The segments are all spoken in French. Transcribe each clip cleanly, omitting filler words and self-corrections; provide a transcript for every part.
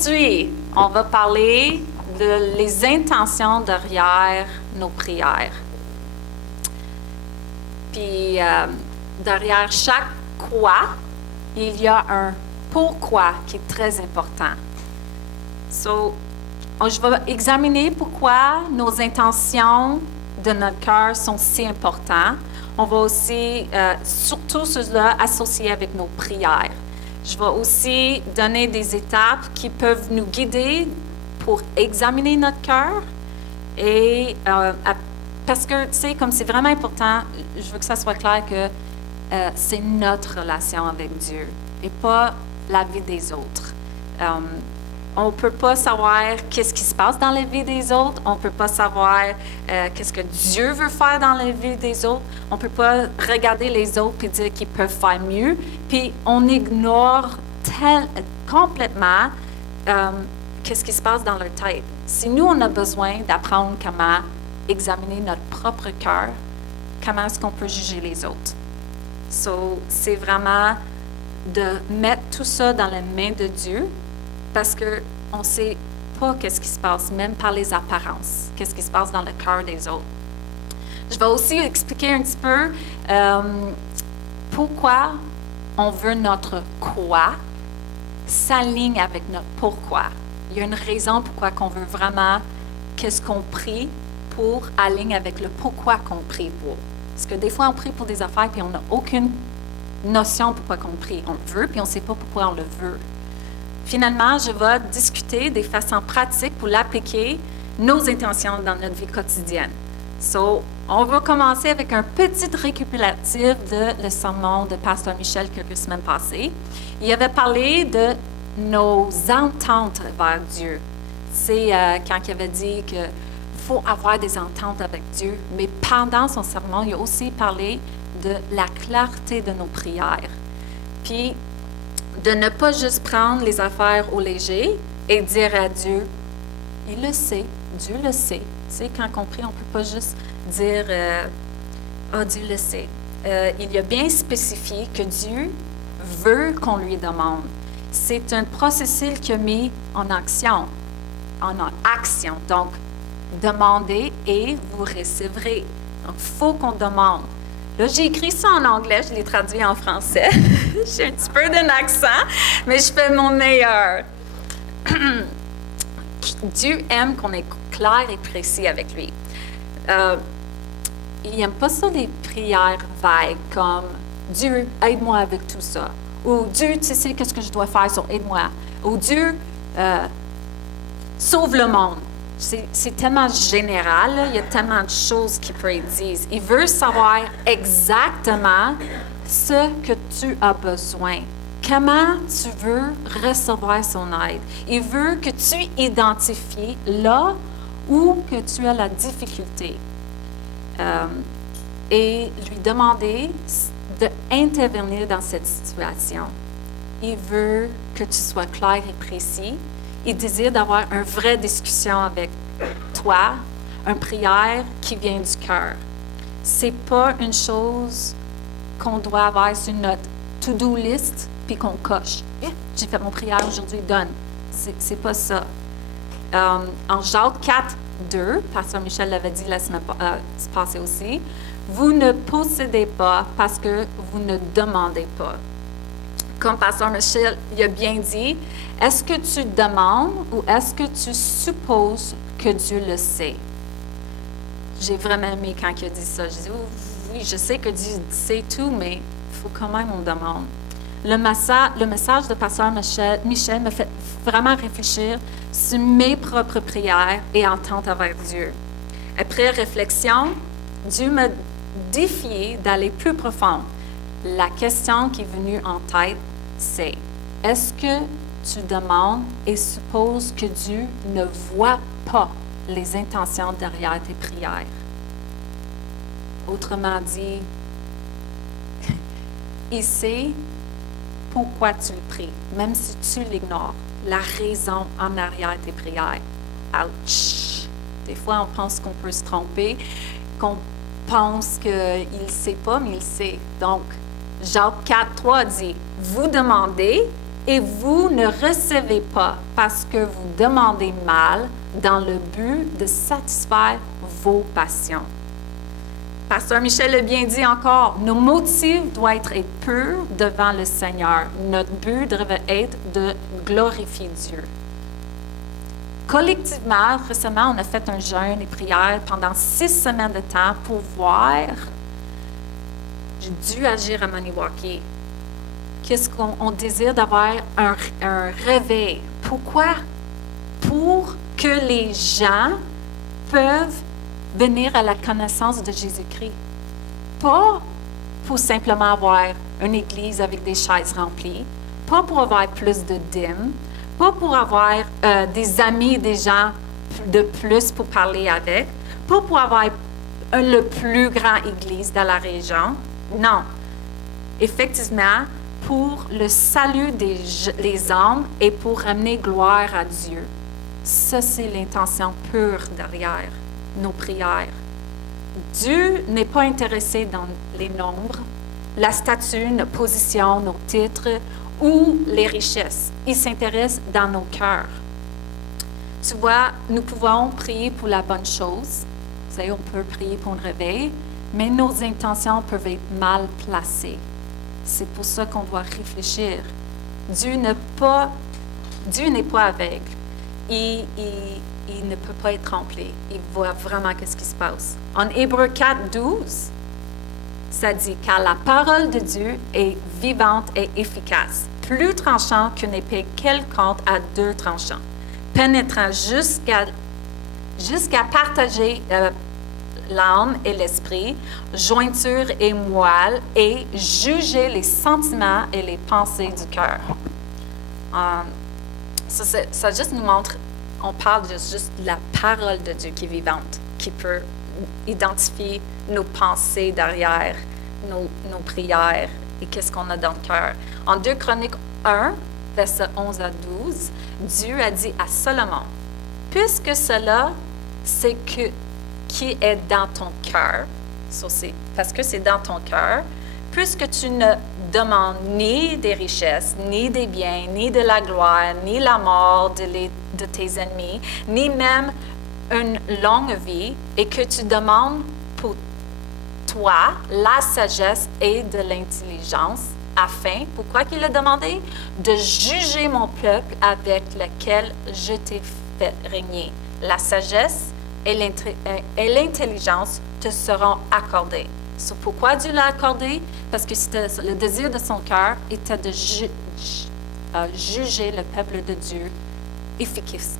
Aujourd'hui, on va parler les intentions derrière nos prières. Puis, derrière chaque quoi, il y a un pourquoi qui est très important. Je vais examiner pourquoi nos intentions de notre cœur sont si importantes. On va aussi, surtout cela, associer avec nos prières. Je vais aussi donner des étapes qui peuvent nous guider pour examiner notre cœur. Et parce que, tu sais, comme c'est vraiment important, je veux que ça soit clair que c'est notre relation avec Dieu et pas la vie des autres. On ne peut pas savoir qu'est-ce qui se passe dans la vie des autres. On ne peut pas savoir qu'est-ce que Dieu veut faire dans la vie des autres. On ne peut pas regarder les autres et dire qu'ils peuvent faire mieux. Puis on ignore complètement qu'est-ce qui se passe dans leur tête. Si nous, on a besoin d'apprendre comment examiner notre propre cœur, comment est-ce qu'on peut juger les autres. C'est vraiment de mettre tout ça dans les mains de Dieu, parce qu'on ne sait pas qu'est-ce qui se passe, même par les apparences, qu'est-ce qui se passe dans le cœur des autres. Je vais aussi expliquer un petit peu pourquoi on veut notre quoi s'aligne avec notre pourquoi. Il y a une raison pourquoi on veut vraiment qu'est-ce qu'on prie pour aligner avec le pourquoi qu'on prie pour. Parce que des fois, on prie pour des affaires puis on n'a aucune notion pourquoi qu'on prie. On le veut puis on ne sait pas pourquoi on le veut. Finalement, je vais discuter des façons pratiques pour l'appliquer, nos intentions dans notre vie quotidienne. On va commencer avec un petit récapitulatif de le sermon de Pasteur Michel quelques semaines passées. Il avait parlé de nos ententes vers Dieu. C'est quand il avait dit qu'il faut avoir des ententes avec Dieu, mais pendant son sermon, il a aussi parlé de la clarté de nos prières. Puis, de ne pas juste prendre les affaires au léger et dire à Dieu, il le sait, Dieu le sait. Tu sais, quand on prie, on ne peut pas juste dire, Dieu le sait. Il a bien spécifié que Dieu veut qu'on lui demande. C'est un processus qu'il a mis en action. Donc, demandez et vous recevrez. Donc, il faut qu'on demande. Là, j'ai écrit ça en anglais, je l'ai traduit en français. J'ai un petit peu d'un accent, mais je fais mon meilleur. Dieu aime qu'on est clair et précis avec lui. Il n'aime pas ça des prières vagues comme « Dieu, aide-moi avec tout ça » ou « Dieu, tu sais qu'est-ce que je dois faire, aide-moi » ou « Dieu, sauve le monde ». C'est tellement général, là. Il y a tellement de choses qu'il peut dire. Il veut savoir exactement ce que tu as besoin. Comment tu veux recevoir son aide. Il veut que tu identifies là où que tu as la difficulté. Et lui demander d'intervenir dans cette situation. Il veut que tu sois clair et précis. Il désire d'avoir une vraie discussion avec toi, une prière qui vient du cœur. C'est pas une chose qu'on doit avoir sur notre to-do list puis qu'on coche. J'ai fait mon prière aujourd'hui, donne. C'est pas ça. En Jacques 4, 2, Pasteur Michel l'avait dit la semaine passée aussi, vous ne possédez pas parce que vous ne demandez pas. Comme Pasteur Michel il a bien dit, est-ce que tu demandes ou est-ce que tu supposes que Dieu le sait? J'ai vraiment aimé quand il a dit ça. Je dis, oui, je sais que Dieu sait tout, mais il faut quand même on demande. Le message de Pasteur Michel me fait vraiment réfléchir sur mes propres prières et ententes avec Dieu. Après réflexion, Dieu m'a défié d'aller plus profond. La question qui est venue en tête, c'est est-ce que tu demandes et supposes que Dieu ne voit pas les intentions derrière tes prières? Autrement dit, il sait pourquoi tu le pries, même si tu l'ignores, la raison en arrière tes prières. Ouch! Des fois, on pense qu'on peut se tromper, qu'on pense qu'il ne sait pas, mais il sait. Donc, Jacques 4, 3 dit, vous demandez et vous ne recevez pas parce que vous demandez mal dans le but de satisfaire vos passions. Pasteur Michel l'a bien dit encore, nos motifs doivent être purs devant le Seigneur. Notre but devrait être de glorifier Dieu. Collectivement, récemment, on a fait un jeûne et prière pendant 6 semaines de temps pour voir Dieu agir à Maniwaki. Qu'est-ce qu'on désire d'avoir un réveil. Pourquoi? Pour que les gens peuvent venir à la connaissance de Jésus-Christ. Pas pour simplement avoir une église avec des chaises remplies, pas pour avoir plus de dîmes, pas pour avoir des amis, des gens de plus pour parler avec, pas pour avoir le plus grand église dans la région. Non. Effectivement, pour le salut des âmes et pour ramener gloire à Dieu. Ça, c'est l'intention pure derrière nos prières. Dieu n'est pas intéressé dans les nombres, la statue, nos positions, nos titres ou les richesses. Il s'intéresse dans nos cœurs. Tu vois, nous pouvons prier pour la bonne chose. Vous savez, on peut prier pour un réveil, mais nos intentions peuvent être mal placées. C'est pour ça qu'on doit réfléchir. Dieu n'est pas aveugle. Il ne peut pas être trompé. Il voit vraiment ce qui se passe. En Hébreux 4, 12, ça dit « Car la parole de Dieu est vivante et efficace, plus tranchante qu'une épée quelconque à 2 tranchants, pénétrant jusqu'à partager l'âme et l'esprit, jointure et moelle, et juger les sentiments et les pensées du cœur. » Ça juste nous montre, on parle juste de la parole de Dieu qui est vivante, qui peut identifier nos pensées derrière, nos prières et qu'est-ce qu'on a dans le cœur. En 2 Chroniques 1, versets 11 à 12, Dieu a dit à Salomon, « Puisque cela, c'est qui est dans ton cœur, parce que c'est dans ton cœur, puisque tu ne demandes ni des richesses, ni des biens, ni de la gloire, ni la mort de tes ennemis, ni même une longue vie, et que tu demandes pour toi la sagesse et de l'intelligence, afin, pourquoi qu'il a demandé? De juger mon peuple avec lequel je t'ai fait régner. La sagesse et l'intelligence te seront accordées. So, pourquoi Dieu l'a accordé? Parce que le désir de son cœur était de juger le peuple de Dieu efficace,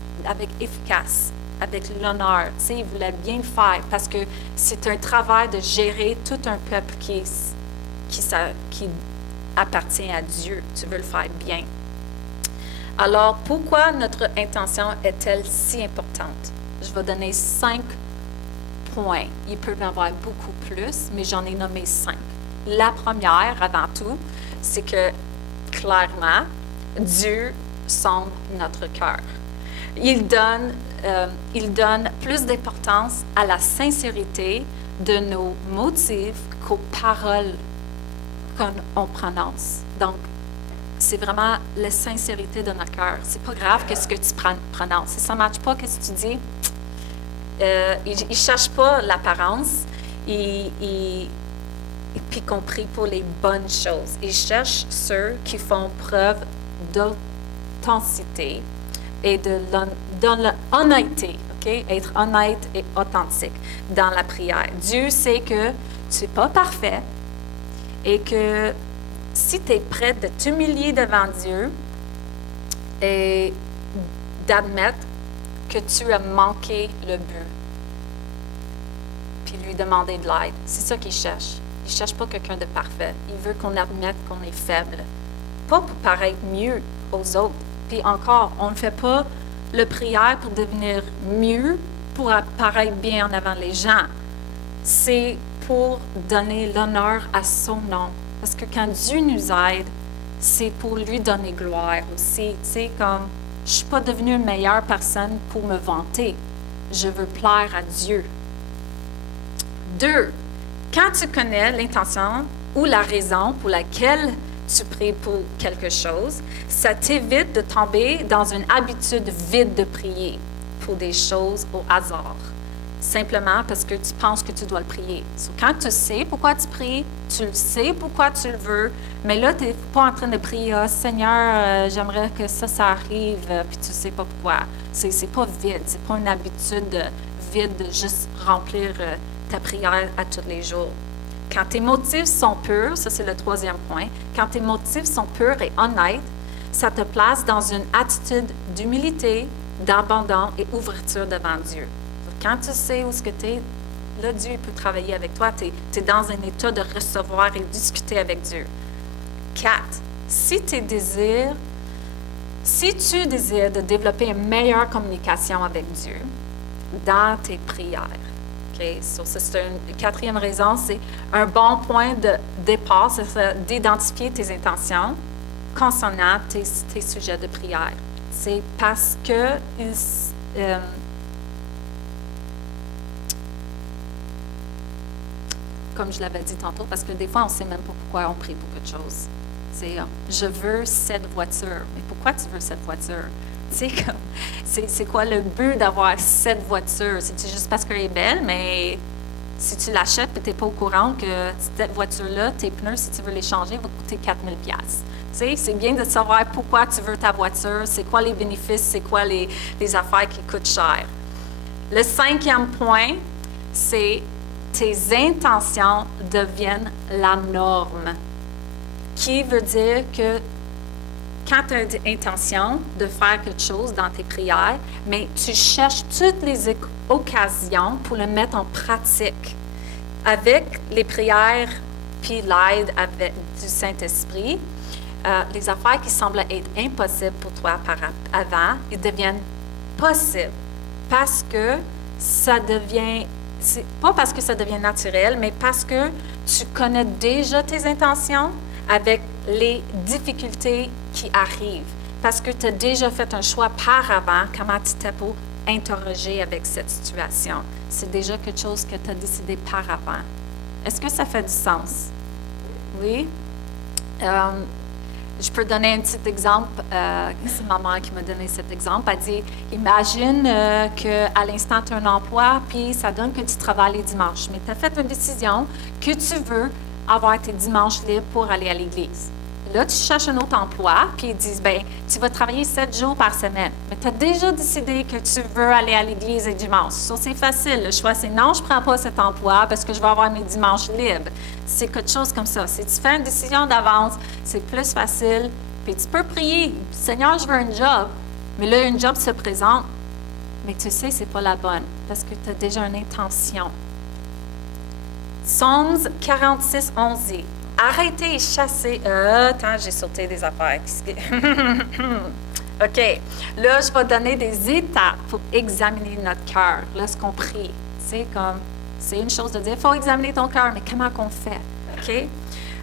avec l'honneur. Tu sais, il voulait bien faire parce que c'est un travail de gérer tout un peuple qui appartient à Dieu. Tu veux le faire bien. Alors, pourquoi notre intention est-elle si importante? Je vais donner 5 points. Il peut y en avoir beaucoup plus, mais j'en ai nommé 5. La première, avant tout, c'est que, clairement, Dieu sonde notre cœur. Il donne plus d'importance à la sincérité de nos motifs qu'aux paroles qu'on prononce. Donc, c'est vraiment la sincérité de notre cœur. C'est pas grave qu'est-ce que tu prononces. Si ça ne marche pas, qu'est-ce que tu dis? Il ne cherche pas l'apparence, et puis compris pour les bonnes choses. Il cherche ceux qui font preuve d'authenticité et de l'honnêteté, okay? Être honnête et authentique dans la prière. Dieu sait que tu n'es pas parfait et que si tu es prêt de t'humilier devant Dieu et d'admettre que tu as manqué le but, puis lui demander de l'aide. C'est ça qu'il cherche. Il ne cherche pas quelqu'un de parfait. Il veut qu'on admette qu'on est faible. Pas pour paraître mieux aux autres. Puis encore, on ne fait pas le prière pour devenir mieux, pour apparaître bien en avant les gens. C'est pour donner l'honneur à son nom. Parce que quand Dieu nous aide, c'est pour lui donner gloire aussi. Tu sais, comme, je ne suis pas devenue une meilleure personne pour me vanter. Je veux plaire à Dieu. 2. Quand tu connais l'intention ou la raison pour laquelle tu pries pour quelque chose, ça t'évite de tomber dans une habitude vide de prier pour des choses au hasard, simplement parce que tu penses que tu dois le prier. So, quand tu sais pourquoi tu pries, tu le sais pourquoi tu le veux, mais là, tu n'es pas en train de prier « Ah, Seigneur, j'aimerais que ça arrive », puis tu ne sais pas pourquoi. C'est pas vide, c'est pas une habitude vide de juste remplir ta prière à tous les jours. Quand tes motifs sont purs, ça c'est le troisième point, quand tes motifs sont purs et honnêtes, ça te place dans une attitude d'humilité, d'abandon et ouverture devant Dieu. Quand tu sais où ce que tu es, là, Dieu peut travailler avec toi. Tu es dans un état de recevoir et discuter avec Dieu. 4. Si tu désires de développer une meilleure communication avec Dieu dans tes prières, okay? So, c'est une quatrième raison, c'est un bon point de départ, c'est d'identifier tes intentions concernant tes sujets de prière. C'est parce que comme je l'avais dit tantôt, parce que des fois, on ne sait même pas pourquoi on prie pour quelque chose. C'est je veux cette voiture. Mais pourquoi tu veux cette voiture? C'est quoi le but d'avoir cette voiture? C'est juste parce qu'elle est belle, mais si tu l'achètes et tu n'es pas au courant que cette voiture-là, tes pneus, si tu veux les changer, vont coûter 4 000 $. C'est bien de savoir pourquoi tu veux ta voiture, c'est quoi les bénéfices, c'est quoi les affaires qui coûtent cher. Le 5e point, c'est tes intentions deviennent la norme. Qui veut dire que quand tu as l'intention de faire quelque chose dans tes prières, mais tu cherches toutes les occasions pour le mettre en pratique. Avec les prières puis l'aide du Saint-Esprit, les affaires qui semblaient être impossibles pour toi avant, ils deviennent possibles parce que ça devient, c'est pas parce que ça devient naturel, mais parce que tu connais déjà tes intentions avec les difficultés qui arrivent. Parce que tu as déjà fait un choix par avant, comment tu t'es pour interroger avec cette situation. C'est déjà quelque chose que tu as décidé par avant. Est-ce que ça fait du sens? Oui? Je peux donner un petit exemple. C'est ma mère qui m'a donné cet exemple. Elle dit, imagine qu'à l'instant, tu as un emploi, puis ça donne que tu travailles les dimanches. Mais tu as fait une décision que tu veux avoir tes dimanches libres pour aller à l'église. Là, tu cherches un autre emploi, puis ils disent, bien, tu vas travailler 7 jours par semaine. Mais tu as déjà décidé que tu veux aller à l'église les dimanches. Ça, c'est facile. Le choix, c'est non, je ne prends pas cet emploi parce que je vais avoir mes dimanches libres. C'est quelque chose comme ça. Si tu fais une décision d'avance, c'est plus facile. Puis tu peux prier, Seigneur, je veux un job. Mais là, un job se présente, mais tu sais, c'est pas la bonne parce que tu as déjà une intention. Psaume 46, 11 dit, arrêtez et chassez. Attends, j'ai sauté des affaires. OK. Là, je vais donner des étapes pour examiner notre cœur lorsqu'on prie. C'est une chose de dire, il faut examiner ton cœur, mais comment qu'on fait? OK?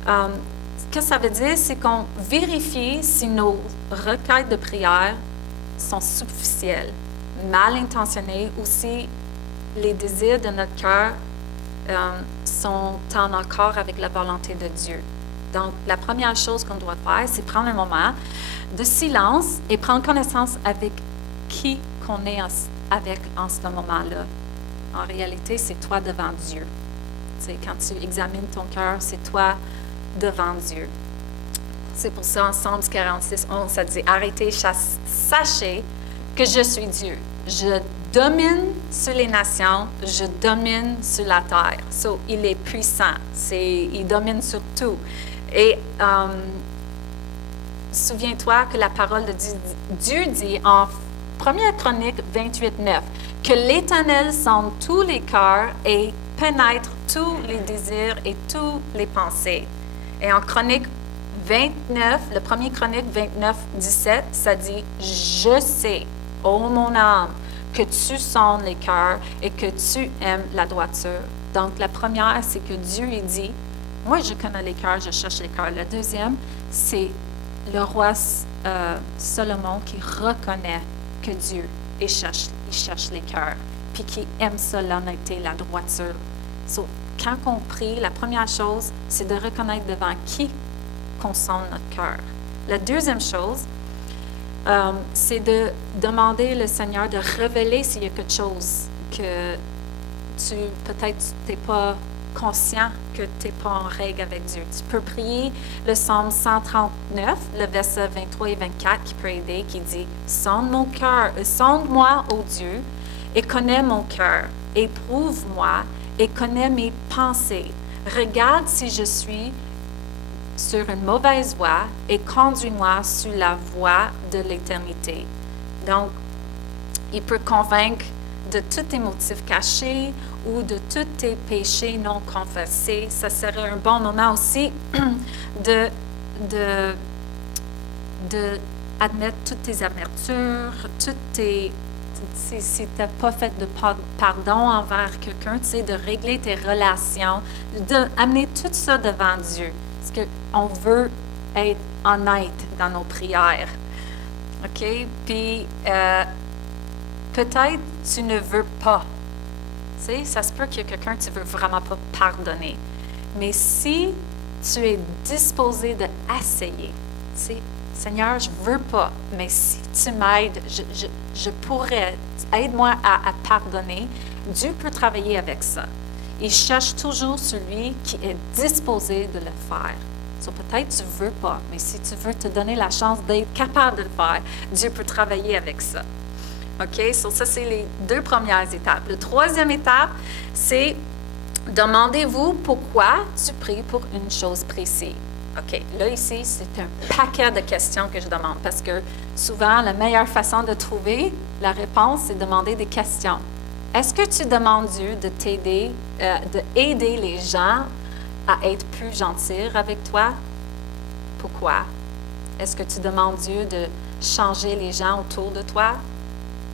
Ce que ça veut dire, c'est qu'on vérifie si nos requêtes de prière sont superficielles, mal intentionnées, ou si les désirs de notre cœur sont en accord avec la volonté de Dieu. Donc, la première chose qu'on doit faire, c'est prendre un moment de silence et prendre connaissance avec qui qu'on est avec en ce moment-là. En réalité, c'est toi devant Dieu. Quand tu examines ton cœur, c'est toi devant Dieu. C'est pour ça, en Psaume 46, 11, ça dit « Arrêtez, sachez que je suis Dieu. Je domine sur les nations, je domine sur la terre. » So, il est puissant. Il domine sur tout. Et souviens-toi que la parole de Dieu dit en 1 Chronique 28, 9 que l'Éternel sonde tous les cœurs et pénètre tous les désirs et toutes les pensées. Et en Chronique 29, le 1er Chronique 29, 17, ça dit « Je sais, ô mon âme, que tu sondes les cœurs et que tu aimes la droiture. » Donc, la première, c'est que Dieu, il dit « Moi, je connais les cœurs, je cherche les cœurs. » La deuxième, c'est le roi Salomon qui reconnaît que Dieu il cherche les cœurs, puis qui aime ça, l'honnêteté, la droiture. So, quand on prie, la première chose, c'est de reconnaître devant qui qu'on sonde notre cœur. La deuxième chose, c'est de demander le Seigneur de révéler s'il y a quelque chose que peut-être tu n'es pas conscient que tu n'es pas en règle avec Dieu. Tu peux prier le psaume 139, le verset 23 et 24 qui peut aider, qui dit « Sonde mon cœur, sonde-moi, ô Dieu, et connais mon cœur, éprouve-moi et connais mes pensées. Regarde si je suis sur une mauvaise voie et conduis-moi sur la voie de l'éternité. » Donc, il peut convaincre de tous tes motifs cachés ou de tous tes péchés non confessés. Ça serait un bon moment aussi de admettre toutes tes amertumes, si tu n'as pas fait de pardon envers quelqu'un, de régler tes relations, d'amener tout ça devant Dieu. Parce qu'on veut être honnête dans nos prières. OK? Puis, peut-être tu ne veux pas. Tu sais, ça se peut qu'il y ait quelqu'un que tu ne veux vraiment pas pardonner. Mais si tu es disposé d'essayer, tu sais, Seigneur, je ne veux pas, mais si tu m'aides, je pourrais, aide-moi à pardonner. Dieu peut travailler avec ça. Il cherche toujours celui qui est disposé de le faire. So, peut-être tu ne veux pas, mais si tu veux te donner la chance d'être capable de le faire, Dieu peut travailler avec ça. OK? So, ça, c'est les deux premières étapes. La troisième étape, c'est demandez-vous pourquoi tu pries pour une chose précise. OK, là, ici, c'est un paquet de questions que je demande parce que souvent, la meilleure façon de trouver la réponse, c'est de demander des questions. Est-ce que tu demandes Dieu de t'aider, d'aider les gens à être plus gentils avec toi? Pourquoi? Est-ce que tu demandes Dieu de changer les gens autour de toi?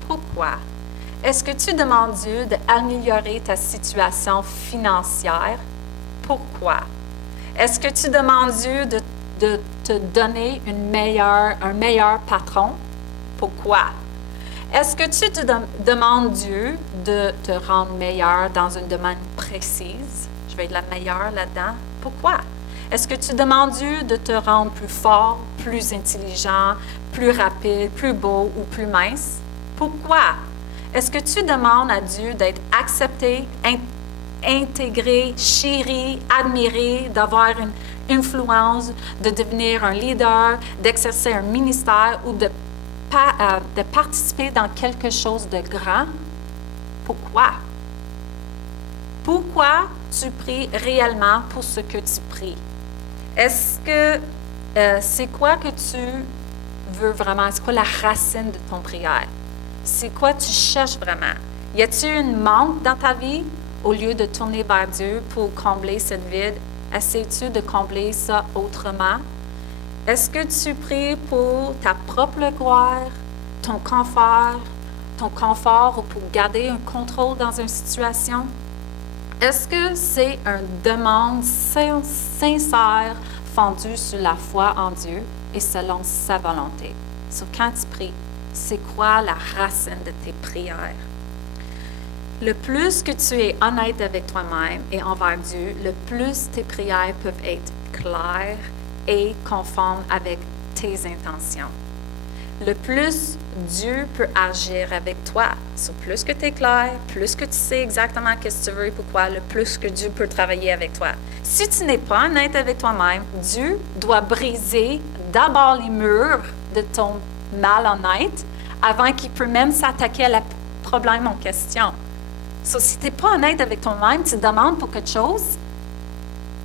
Pourquoi? Est-ce que tu demandes Dieu d'améliorer ta situation financière? Pourquoi? Est-ce que tu demandes Dieu de te donner un meilleur patron? Pourquoi? Est-ce que tu te demandes Dieu de te rendre meilleur dans un domaine précis? Je vais être la meilleure là-dedans. Pourquoi? Est-ce que tu demandes Dieu de te rendre plus fort, plus intelligent, plus rapide, plus beau ou plus mince? Pourquoi? Est-ce que tu demandes à Dieu d'être accepté, intégré, chéri, admiré, d'avoir une influence, de devenir un leader, d'exercer un ministère ou de participer dans quelque chose de grand? Pourquoi? Pourquoi tu pries réellement pour ce que tu pries? Est-ce que c'est quoi que tu veux vraiment? C'est quoi la racine de ton prière? C'est quoi tu cherches vraiment? Y a-t-il un manque dans ta vie? Au lieu de tourner vers Dieu pour combler cette vide, essaies-tu de combler ça autrement? Est-ce que tu pries pour ta propre gloire, ton confort ou pour garder un contrôle dans une situation? Est-ce que c'est une demande sincère fondue sur la foi en Dieu et selon sa volonté? So, quand tu pries, c'est quoi la racine de tes prières? Le plus que tu es honnête avec toi-même et envers Dieu, le plus tes prières peuvent être claires et conformes avec tes intentions. Le plus Dieu peut agir avec toi. So, plus que tu es clair, plus que tu sais exactement ce que tu veux et pourquoi, le plus que Dieu peut travailler avec toi. Si tu n'es pas honnête avec toi-même, Dieu doit briser d'abord les murs de ton malhonnête avant qu'il peut même s'attaquer à le problème en question. So, si tu n'es pas honnête avec toi-même, tu demandes pour quelque chose,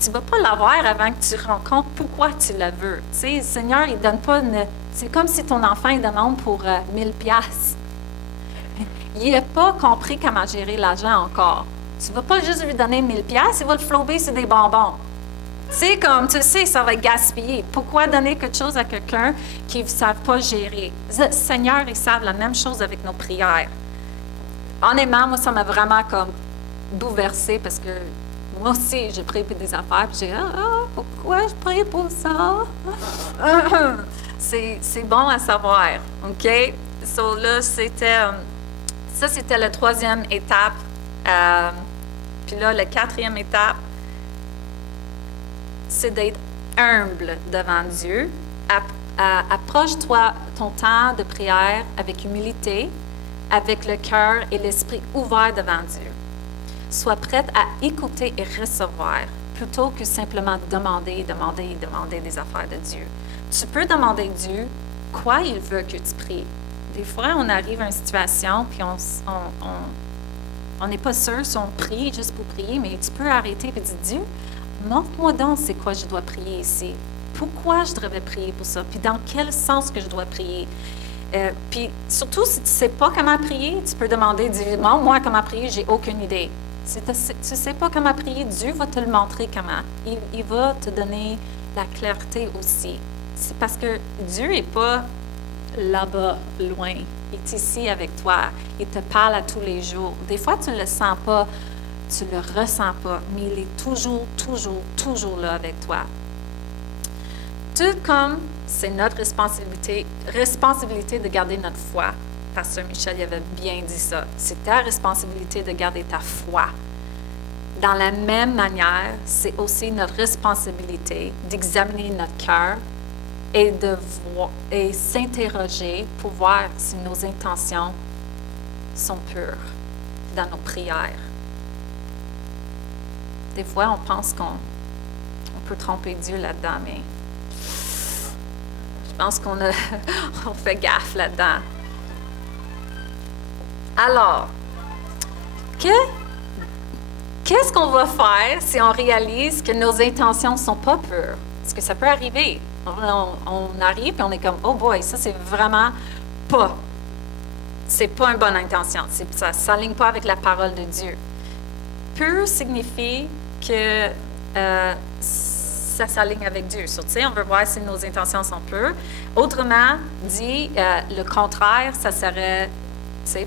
tu ne vas pas l'avoir avant que tu rencontres pourquoi tu le veux. Tu sais, le Seigneur, il donne pas c'est comme si ton enfant il demande pour 1000 piastres. Il n'a pas compris comment gérer l'argent encore. Tu ne vas pas juste lui donner 1000 piastres, il va le flouber sur des bonbons. C'est comme, tu sais, ça va être gaspillé. Pourquoi donner quelque chose à quelqu'un qui ne savent pas gérer? Le Seigneur, il savent la même chose avec nos prières. Honnêtement, moi, ça m'a vraiment comme bouleversée parce que moi aussi, je prie pour des affaires puis j'ai pourquoi je prie pour ça? C'est bon à savoir, OK? So là, c'était la troisième étape. Puis là, la quatrième étape, c'est d'être humble devant Dieu. Approche-toi ton temps de prière avec humilité, avec le cœur et l'esprit ouvert devant Dieu. Sois prête à écouter et recevoir, plutôt que simplement demander des affaires de Dieu. Tu peux demander à Dieu quoi il veut que tu pries. Des fois, on arrive à une situation, puis on n'est pas sûr si on prie juste pour prier, mais tu peux arrêter et dire, Dieu, montre-moi donc c'est quoi je dois prier ici. Pourquoi je devrais prier pour ça? Puis dans quel sens que je dois prier? Puis surtout, si tu ne sais pas comment prier, tu peux demander, Dieu, moi comment prier, j'ai aucune idée. Si tu ne sais pas comment prier, Dieu va te le montrer comment. Il va te donner la clarté aussi. C'est parce que Dieu n'est pas là-bas, loin. Il est ici avec toi. Il te parle à tous les jours. Des fois, tu ne le sens pas, tu ne le ressens pas, mais il est toujours là avec toi. Tout comme c'est notre responsabilité de garder notre foi. Pasteur Michel il avait bien dit ça. C'est ta responsabilité de garder ta foi. Dans la même manière, c'est aussi notre responsabilité d'examiner notre cœur et s'interroger pour voir si nos intentions sont pures dans nos prières. Des fois, on pense qu'on peut tromper Dieu là-dedans, mais je pense qu'on on fait gaffe là-dedans. Alors, qu'est-ce qu'on va faire si on réalise que nos intentions ne sont pas pures? Parce que ça peut arriver. On arrive et on est comme, oh boy, ça c'est vraiment pas. C'est pas une bonne intention. Ça ne s'aligne pas avec la parole de Dieu. Pur signifie que ça s'aligne avec Dieu. So, on veut voir si nos intentions sont pures. Autrement dit, le contraire, ça serait,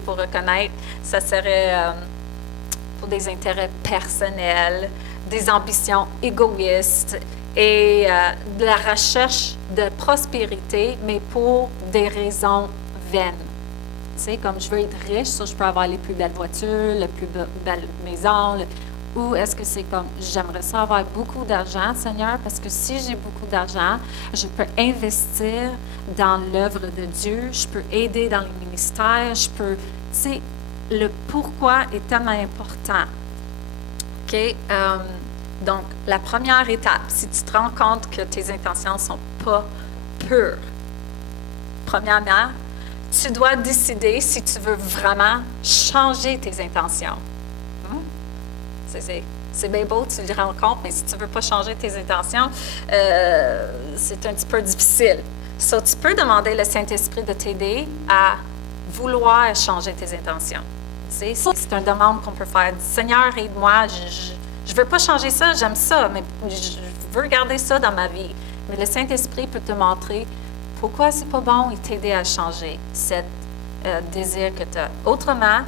pour reconnaître, ça serait pour des intérêts personnels, des ambitions égoïstes et de la recherche de prospérité, mais pour des raisons vaines. Comme je veux être riche, ça, je peux avoir les plus belles voitures, les plus belles maisons, ou est-ce que c'est comme, j'aimerais ça avoir beaucoup d'argent, Seigneur, parce que si j'ai beaucoup d'argent, je peux investir dans l'œuvre de Dieu, je peux aider dans les ministères, je peux, le pourquoi est tellement important. OK? Donc, la première étape, si tu te rends compte que tes intentions ne sont pas pures, premièrement, tu dois décider si tu veux vraiment changer tes intentions. C'est bien beau, tu le rends compte, mais si tu ne veux pas changer tes intentions, c'est un petit peu difficile. So, tu peux demander le Saint-Esprit de t'aider à vouloir changer tes intentions. C'est une demande qu'on peut faire. Seigneur, aide-moi, je ne veux pas changer ça, j'aime ça, mais je veux garder ça dans ma vie. Mais le Saint-Esprit peut te montrer pourquoi c'est pas bon et t'aider à changer ce désir que tu as. Autrement,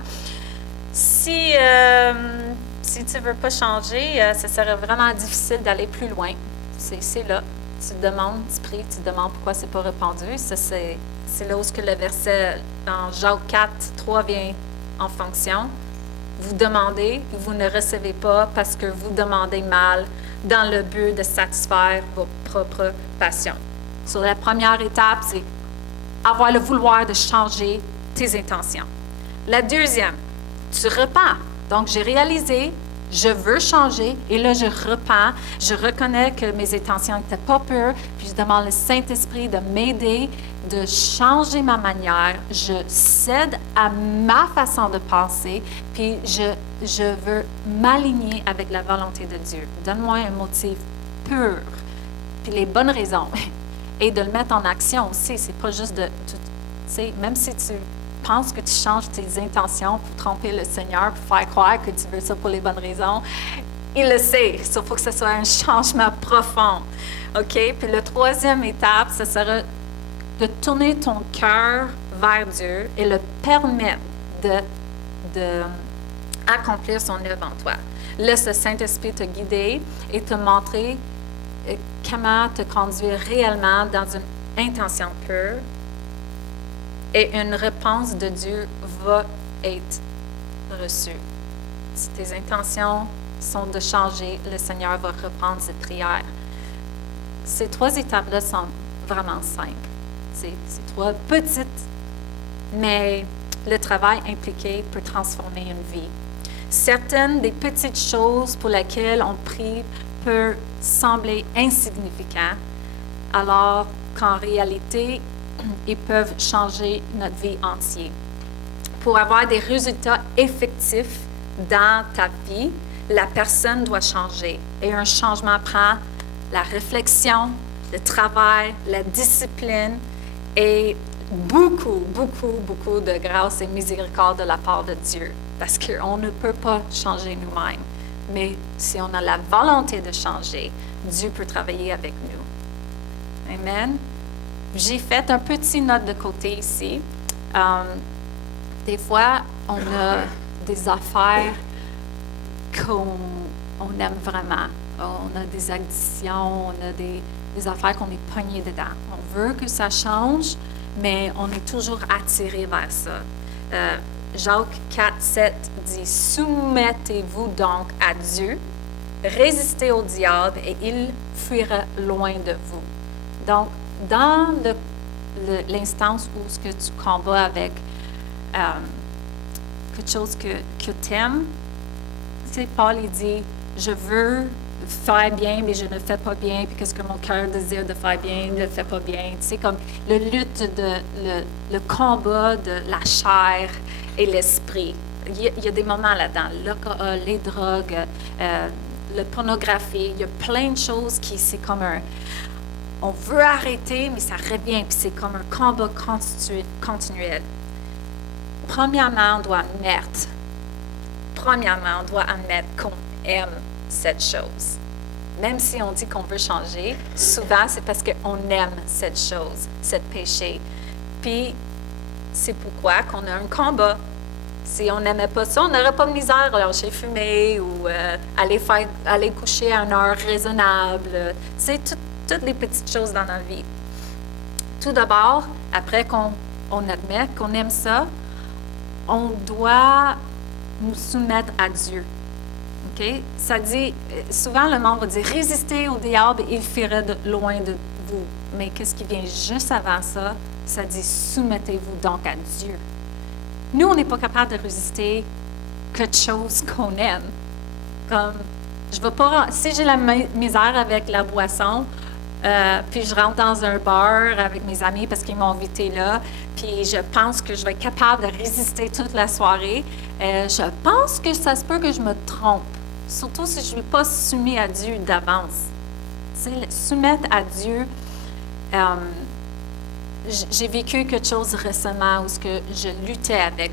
si tu ne veux pas changer, ce serait vraiment difficile d'aller plus loin. C'est là. Tu demandes, tu pries, tu demandes pourquoi c'est pas répandu. C'est là où le verset dans Jacques 4, 3 vient en fonction. Vous demandez et vous ne recevez pas parce que vous demandez mal dans le but de satisfaire vos propres passions. So, la première étape, c'est avoir le vouloir de changer tes intentions. La deuxième, tu repens. Donc, j'ai réalisé, je veux changer, et là, je repens. Je reconnais que mes intentions n'étaient pas pures, puis je demande au Saint-Esprit de m'aider, de changer ma manière. Je cède à ma façon de penser, puis je veux m'aligner avec la volonté de Dieu. Donne-moi un motif pur, puis les bonnes raisons. Et de le mettre en action aussi. C'est pas juste même si tu penses que tu changes tes intentions pour tromper le Seigneur, pour faire croire que tu veux ça pour les bonnes raisons, il le sait. Il faut que ce soit un changement profond. OK? Puis la troisième étape, ce sera de tourner ton cœur vers Dieu et le permettre de accomplir son œuvre en toi. Laisse le Saint-Esprit te guider et te montrer comment te conduire réellement dans une intention pure, et une réponse de Dieu va être reçue. Si tes intentions sont de changer, le Seigneur va reprendre cette prière. ces 3 étapes-là sont vraiment simples. C'est 3 petites, mais le travail impliqué peut transformer une vie. Certaines des petites choses pour lesquelles on prie peuvent sembler insignifiantes, alors qu'en réalité, ils peuvent changer notre vie entière. Pour avoir des résultats effectifs dans ta vie, la personne doit changer. Et un changement prend la réflexion, le travail, la discipline et beaucoup de grâce et miséricorde de la part de Dieu. Parce qu'on ne peut pas changer nous-mêmes. Mais si on a la volonté de changer, Dieu peut travailler avec nous. Amen. J'ai fait un petit note de côté ici. Des fois, on a des affaires qu'on aime vraiment. On a des addictions, on a des affaires qu'on est pogné dedans. On veut que ça change, mais on est toujours attiré vers ça. Jacques 4,7 dit « Soumettez-vous donc à Dieu, résistez au diable et il fuira loin de vous. » Donc, dans l'instance où ce que tu combats avec quelque chose que tu aimes, tu sais, Paul il dit « Je veux faire bien, mais je ne fais pas bien, puis qu'est-ce que mon cœur désire de faire bien, ne le fait pas bien. » Tu sais, comme le combat de la chair et l'esprit. Il y a des moments là-dedans, l'alcool, les drogues, la pornographie, il y a plein de choses qui, c'est comme on veut arrêter, mais ça revient, puis c'est comme un combat continuel. Premièrement, on doit admettre qu'on aime cette chose. Même si on dit qu'on veut changer, souvent c'est parce qu'on aime cette chose, ce péché. Puis c'est pourquoi qu'on a un combat. Si on n'aimait pas ça, on n'aurait pas de misère à lâcher fumer ou aller coucher à une heure raisonnable. C'est toutes les petites choses dans notre vie. Tout d'abord, après qu'on admet qu'on aime ça, on doit nous soumettre à Dieu. OK? Ça dit, souvent le monde va dire, résistez au diable et il fuira loin de vous. Mais qu'est-ce qui vient juste avant ça? Ça dit, soumettez-vous donc à Dieu. Nous, on n'est pas capable de résister quelque chose qu'on aime. Comme, je vais pas, si j'ai la misère avec la boisson, puis je rentre dans un bar avec mes amis parce qu'ils m'ont invité là, puis je pense que je vais être capable de résister toute la soirée, je pense que ça se peut que je me trompe. Surtout si je ne suis pas soumis à Dieu d'avance. Soumettre à Dieu, j'ai vécu quelque chose récemment où je luttais avec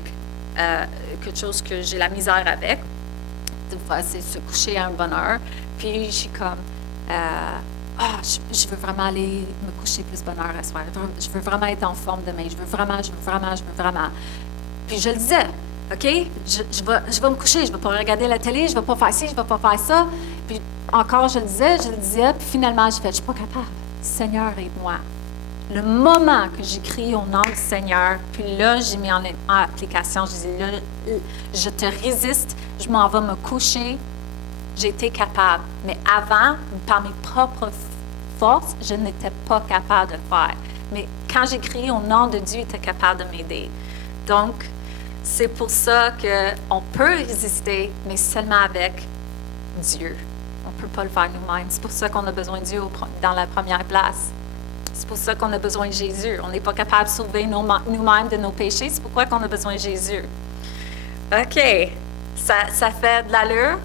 quelque chose que j'ai la misère avec. Des fois, c'est se coucher à une bonne heure. Puis, je suis comme, je veux vraiment aller me coucher plus bonne heure à soir. Je veux vraiment être en forme demain. Je veux vraiment. Puis, je le disais, OK, je vais me coucher. Je ne vais pas regarder la télé. Je ne vais pas faire ci, je ne vais pas faire ça. Puis, encore, je le disais. Puis, finalement, je ne suis pas capable. Seigneur, aide-moi. Le moment que j'écris au nom du Seigneur, puis là, j'ai mis en application, je dis, là, je te résiste, je m'en vais me coucher, j'ai été capable. Mais avant, par mes propres forces, je n'étais pas capable de le faire. Mais quand j'écris au nom de Dieu, il était capable de m'aider. Donc, c'est pour ça qu'on peut résister, mais seulement avec Dieu. On ne peut pas le faire nous-mêmes. C'est pour ça qu'on a besoin de Dieu dans la première place. C'est pour ça qu'on a besoin de Jésus. On n'est pas capable de sauver nous-mêmes de nos péchés. C'est pourquoi qu'on a besoin de Jésus. OK. Ça fait de l'allure.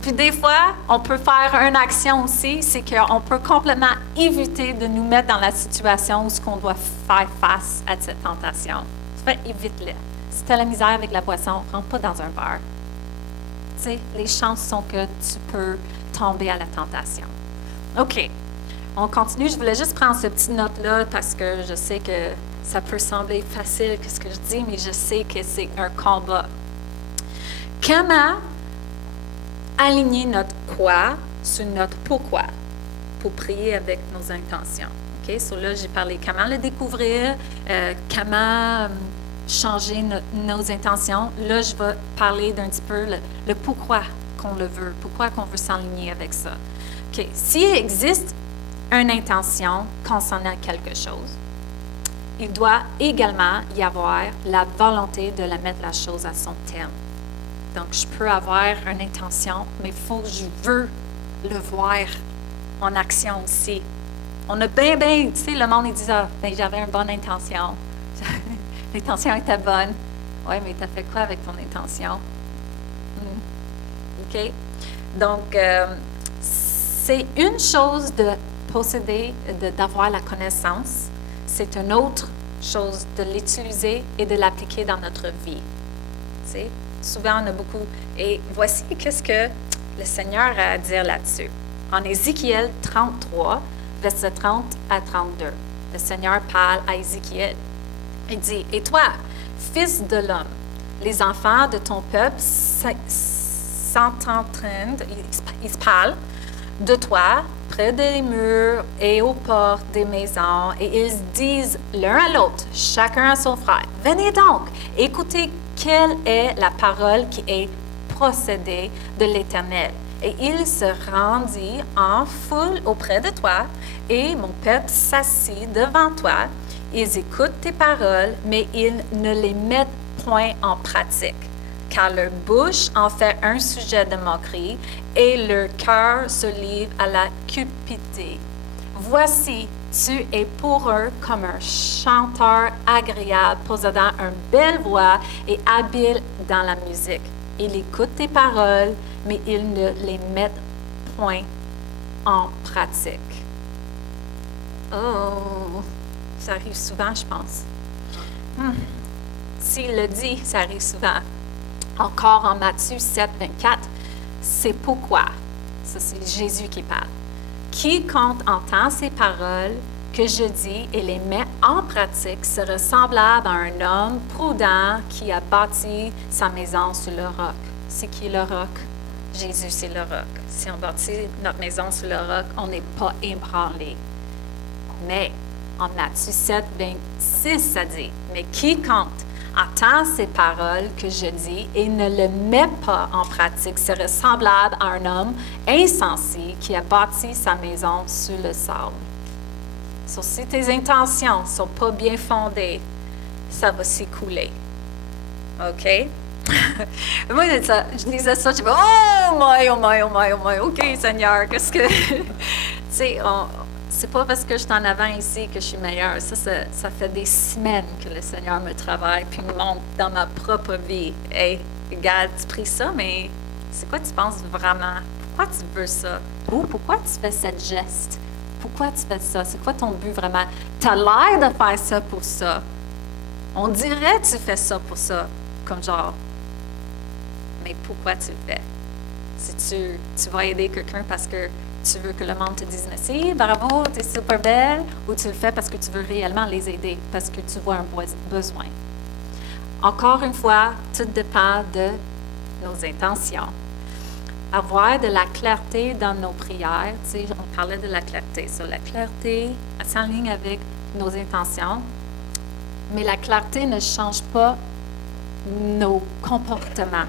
Puis des fois, on peut faire une action aussi, c'est qu'on peut complètement éviter de nous mettre dans la situation où on doit faire face à cette tentation. Évite-le. Si tu as la misère avec la boisson, rentre pas dans un bar. Tu sais, les chances sont que tu peux tomber à la tentation. OK. On continue. Je voulais juste prendre ce petit note-là parce que je sais que ça peut sembler facile, ce que je dis, mais je sais que c'est un combat. Comment aligner notre quoi sur notre pourquoi pour prier avec nos intentions? OK? So là, j'ai parlé comment le découvrir, comment changer nos intentions. Là, je vais parler d'un petit peu le pourquoi qu'on le veut, pourquoi qu'on veut s'aligner avec ça. OK? S'il existe une intention concernant quelque chose, il doit également y avoir la volonté de la mettre la chose à son terme. Donc, je peux avoir une intention, mais il faut que je veux le voir en action aussi. On a bien, tu sais, le monde, il dit, ah, ben, j'avais une bonne intention. L'intention était bonne. Oui, mais tu as fait quoi avec ton intention? OK? Donc, c'est une chose de posséder, d'avoir la connaissance. C'est une autre chose de l'utiliser et de l'appliquer dans notre vie. Tu sais? Souvent, on a beaucoup. Et voici qu'est-ce que le Seigneur a à dire là-dessus. En Ézéchiel 33, versets 30 à 32, le Seigneur parle à Ézéchiel. Il dit, « Et toi, fils de l'homme, les enfants de ton peuple s'entendent, ils se parlent de toi près des murs et aux portes des maisons, et ils disent l'un à l'autre, chacun à son frère, « Venez donc, écoutez quelle est la parole qui est procédée de l'Éternel. » Et il se rendit en foule auprès de toi, et mon peuple s'assit devant toi. Ils écoutent tes paroles, mais ils ne les mettent point en pratique, car leur bouche en fait un sujet de moquerie, et leur cœur se livre à la cupidité. Voici, tu es pour eux comme un chanteur agréable, possédant une belle voix et habile dans la musique. Ils écoutent tes paroles, mais ils ne les mettent point en pratique. Oh, ça arrive souvent, je pense. S'il le dit, ça arrive souvent. Encore en Matthieu 7, 24, c'est pourquoi, ça c'est Jésus qui parle. Quiconque entend ces paroles que je dis et les met en pratique sera semblable à un homme prudent qui a bâti sa maison sur le roc. C'est qui le roc? Jésus, c'est le roc. Si on bâtit notre maison sur le roc, on n'est pas ébranlé. Mais en Matthieu 7, 26, ça dit, « Mais quiconque entend ces paroles que je dis et ne les met pas en pratique serait semblable à un homme insensé qui a bâti sa maison sur le sable. » Si tes intentions ne sont pas bien fondées, ça va s'écouler. OK? Moi, je lisais ça, je me disais, oh my, OK, Seigneur, qu'est-ce que. Tu sais, c'est pas parce que je suis en avant ici que je suis meilleure. Ça fait des semaines que le Seigneur me travaille puis me montre dans ma propre vie. Hey, regarde, tu pries ça, mais c'est quoi tu penses vraiment? Pourquoi tu veux ça? Ou pourquoi tu fais ce geste? Pourquoi tu fais ça? C'est quoi ton but vraiment? Tu as l'air de faire ça pour ça. On dirait que tu fais ça pour ça. Comme genre, mais pourquoi tu le fais? Si tu vas aider quelqu'un parce que tu veux que le monde te dise merci, bravo, tu es super belle, ou tu le fais parce que tu veux réellement les aider, parce que tu vois un besoin. Encore une fois, tout dépend de nos intentions. Avoir de la clarté dans nos prières, tu sais, on parlait de la clarté. So, la clarté s'enligne avec nos intentions, mais la clarté ne change pas nos comportements.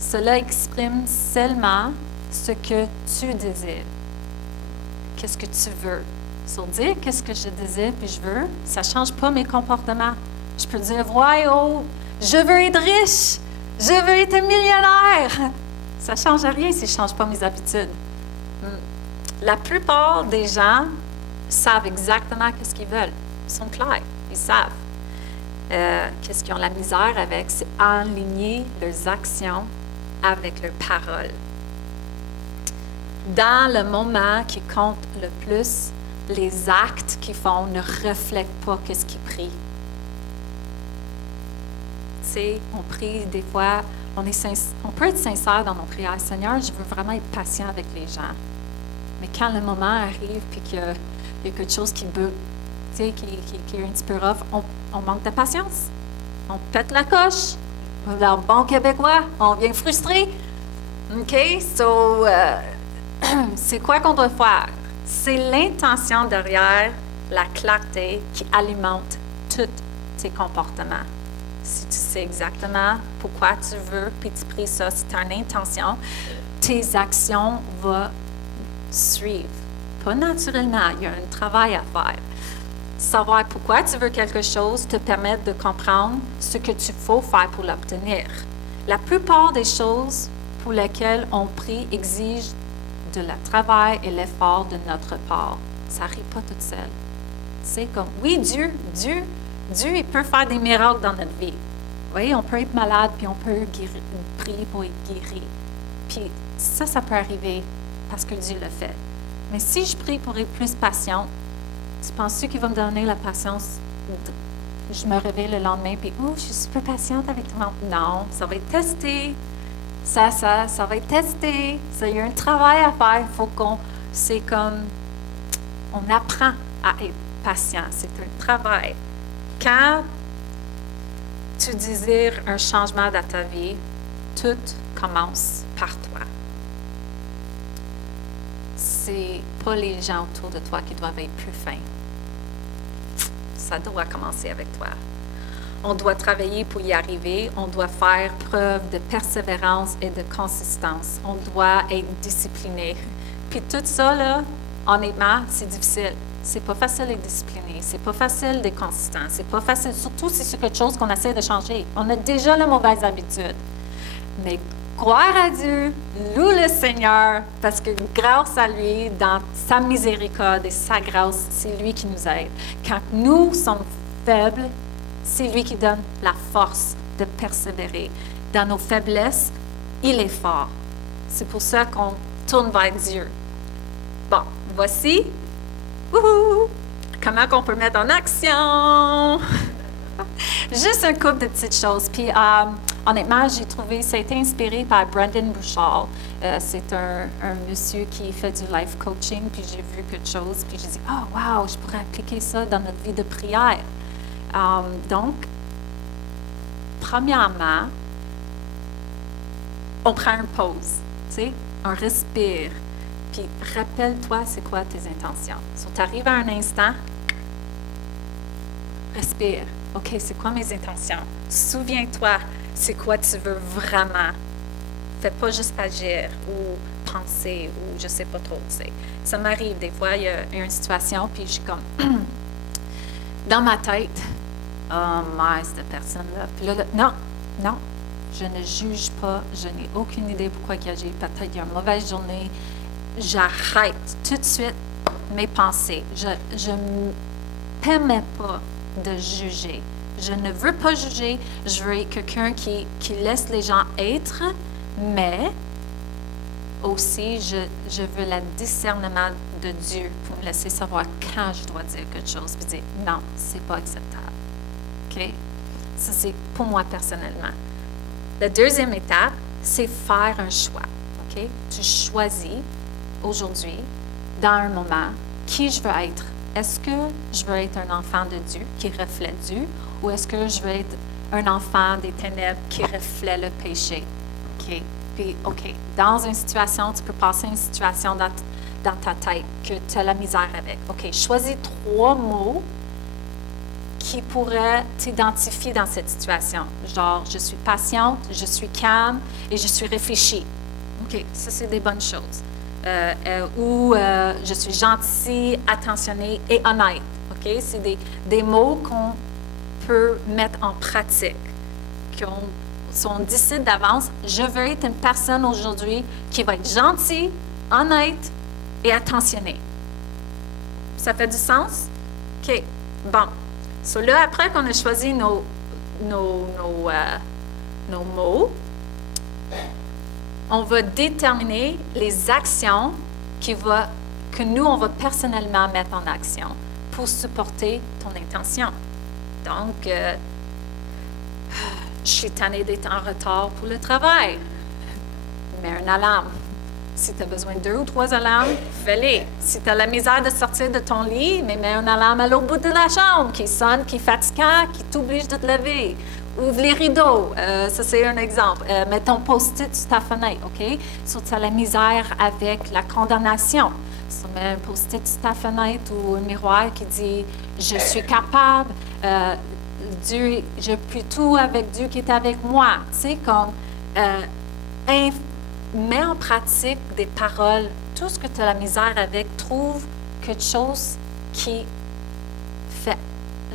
Cela exprime seulement ce que tu désires. Qu'est-ce que tu veux? Sur dire qu'est-ce que je désire puis je veux, ça ne change pas mes comportements. Je peux dire, voyons, je veux être riche, je veux être millionnaire. Ça ne change rien si je ne change pas mes habitudes. La plupart des gens savent exactement ce qu'ils veulent. Ils sont clairs, ils savent. Qu'est-ce qu'ils ont la misère avec, c'est aligner leurs actions avec leurs paroles. Dans le moment qui compte le plus, les actes qu'ils font ne reflètent pas ce qu'ils prient. Tu sais, on prie des fois, on peut être sincère dans nos prières. Seigneur, je veux vraiment être patient avec les gens. Mais quand le moment arrive et qu'il y a quelque chose qui bug, tu sais, qui est un petit peu rough, on manque de patience. On pète la coche. Dans le bon québécois, on vient frustré. OK? So, c'est quoi qu'on doit faire? C'est l'intention derrière la clarté qui alimente tous tes comportements. Si tu sais exactement pourquoi tu veux, puis tu pries ça, c'est une intention, tes actions vont suivre pas naturellement. Il y a un travail à faire. Savoir pourquoi tu veux quelque chose te permet de comprendre ce que tu faut faire pour l'obtenir. La plupart des choses pour lesquelles on prie exigent de la travail et l'effort de notre part. Ça n'arrive pas tout seul. C'est comme, oui, Dieu, il peut faire des miracles dans notre vie. Vous voyez, on peut être malade, puis on peut prier pour être guéri. Puis ça peut arriver parce que Dieu le fait. Mais si je prie pour être plus patiente, tu penses-tu qu'il va me donner la patience? Je me réveille le lendemain, puis je suis super patiente avec toi. Non, ça va être testé. Ça va être testé. Il y a un travail à faire. Il faut c'est comme, on apprend à être patient. C'est un travail. Quand tu désires un changement dans ta vie, tout commence par toi. C'est pas les gens autour de toi qui doivent être plus fins. Ça doit commencer avec toi. On doit travailler pour y arriver. On doit faire preuve de persévérance et de consistance. On doit être discipliné. Puis tout ça, là, honnêtement, c'est difficile. C'est pas facile d'être discipliné. C'est pas facile d'être consistant. C'est pas facile, surtout si c'est quelque chose qu'on essaie de changer. On a déjà la mauvaise habitude. Mais croire à Dieu, loue le Seigneur, parce que grâce à lui, dans sa miséricorde et sa grâce, c'est lui qui nous aide. Quand nous sommes faibles, c'est lui qui donne la force de persévérer. Dans nos faiblesses, il est fort. C'est pour ça qu'on tourne vers Dieu. Bon, voici comment qu'on peut mettre en action. Juste un couple de petites choses. Puis, honnêtement, j'ai trouvé, ça a été inspiré par Brendon Burchard. C'est un monsieur qui fait du life coaching, puis j'ai vu quelque chose, puis j'ai dit, wow, je pourrais appliquer ça dans notre vie de prière. Donc, premièrement, on prend une pause, tu sais, on respire, puis rappelle-toi c'est quoi tes intentions. Si tu arrives à un instant, respire. OK, c'est quoi mes intentions? Souviens-toi, c'est quoi tu veux vraiment. Fais pas juste agir ou penser ou je sais pas trop, tu sais. Ça m'arrive, des fois, il y a une situation, puis je suis comme, dans ma tête, cette personne-là. Puis là, non, je ne juge pas, je n'ai aucune idée pourquoi il agit. Peut-être qu'il y a une mauvaise journée. J'arrête tout de suite mes pensées. Je ne permets pas de juger. Je ne veux pas juger. Je veux être quelqu'un qui laisse les gens être, mais aussi, je veux le discernement de Dieu pour me laisser savoir quand je dois dire quelque chose, puis dire non, c'est pas acceptable. OK? Ça, c'est pour moi personnellement. La deuxième étape, c'est faire un choix. OK? Tu choisis aujourd'hui, dans un moment, qui je veux être. Est-ce que je veux être un enfant de Dieu qui reflète Dieu ou est-ce que je veux être un enfant des ténèbres qui reflète le péché? OK? Puis, OK, dans une situation, tu peux passer une situation dans ta tête que tu as la misère avec. OK, choisis 3 mots qui pourraient t'identifier dans cette situation. Genre, je suis patiente, je suis calme et je suis réfléchie. OK, ça, c'est des bonnes choses. Ou je suis gentille, attentionnée et honnête. OK, c'est des mots qu'on peut mettre en pratique, si on décide d'avance, je veux être une personne aujourd'hui qui va être gentille, honnête et attentionnée. Ça fait du sens? OK. Bon. So là, après qu'on a choisi nos mots, on va déterminer les actions que nous, on va personnellement mettre en action pour supporter ton intention. Donc, je suis tannée d'être en retard pour le travail. Mets une alarme. Si tu as besoin de 2 ou 3 alarmes, fais-les. Si tu as la misère de sortir de ton lit, mets une alarme à l'autre bout de la chambre qui sonne, qui est fatigant, qui t'oblige de te lever. Ouvre les rideaux. Ça, c'est un exemple. Mets ton post-it sur ta fenêtre, OK? Si tu as la misère avec la condamnation, si tu mets un post-it sur ta fenêtre ou un miroir qui dit « Je suis capable », Dieu, je puis tout avec Dieu qui est avec moi. Tu sais, comme, mets en pratique des paroles tout ce que tu as la misère avec, trouve quelque chose qui fait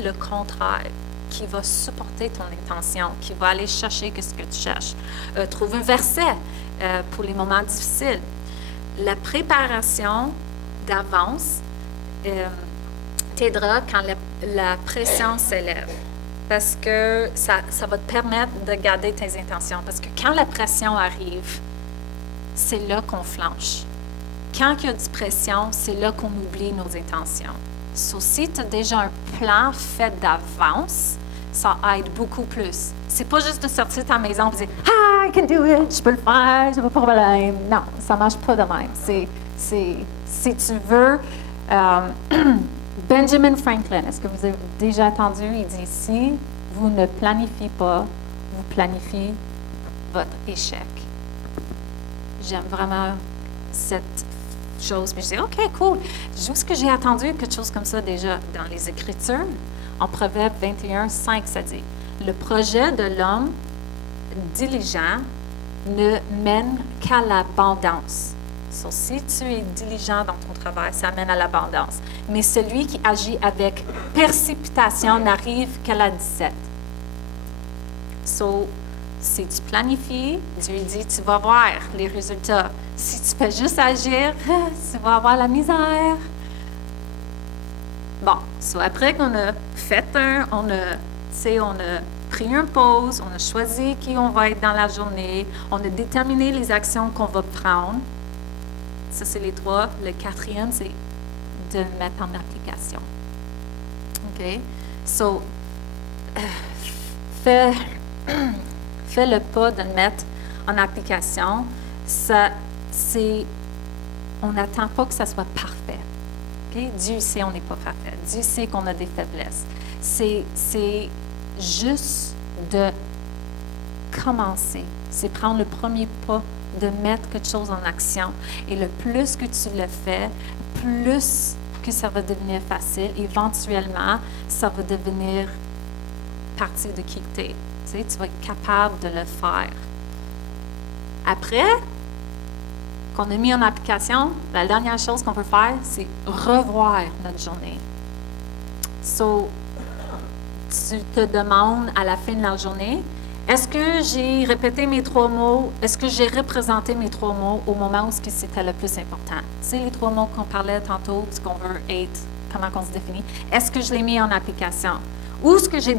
le contraire, qui va supporter ton intention, qui va aller chercher ce que tu cherches. Trouve un verset pour les moments difficiles. La préparation d'avance t'aidera quand la pression s'élève. Parce que ça va te permettre de garder tes intentions. Parce que quand la pression arrive, c'est là qu'on flanche. Quand il y a du pression, c'est là qu'on oublie nos intentions. So, si tu as déjà un plan fait d'avance, ça aide beaucoup plus. C'est pas juste de sortir de ta maison et dire « Ah, I can do it, je peux le faire, j'ai pas de problème. » Non, ça marche pas de même. Si tu veux... Benjamin Franklin, est-ce que vous avez déjà entendu? Il dit, si vous ne planifiez pas, vous planifiez votre échec. J'aime vraiment cette chose. Puis je dis, OK, cool. Juste que j'ai entendu quelque chose comme ça déjà dans les Écritures. En Proverbe 21, 5, ça dit, le projet de l'homme diligent ne mène qu'à l'abondance. So, si tu es diligent dans ton travail, ça mène à l'abondance. Mais celui qui agit avec précipitation n'arrive qu'à la 17. So, si tu planifies, Dieu dit, tu vas voir les résultats. Si tu fais juste agir, tu vas avoir la misère. Bon, so, après qu'on a fait on a pris une pause, on a choisi qui on va être dans la journée, on a déterminé les actions qu'on va prendre. Ça, c'est les trois. Le quatrième, c'est de le mettre en application. OK? So, fais le pas de le mettre en application. On n'attend pas que ça soit parfait. Okay? Dieu sait qu'on n'est pas parfait. Dieu sait qu'on a des faiblesses. C'est juste de commencer. C'est prendre le premier pas, de mettre quelque chose en action. Et le plus que tu le fais, plus que ça va devenir facile. Éventuellement, ça va devenir partie de qui tu es. Tu vas être capable de le faire. Après qu'on a mis en application, la dernière chose qu'on peut faire, c'est revoir notre journée. So, tu te demandes à la fin de la journée, est-ce que j'ai répété mes 3 mots? Est-ce que j'ai représenté mes 3 mots au moment où c'était le plus important? C'est les 3 mots qu'on parlait tantôt, ce qu'on veut être, comment on se définit. Est-ce que je l'ai mis en application? Où est-ce que j'ai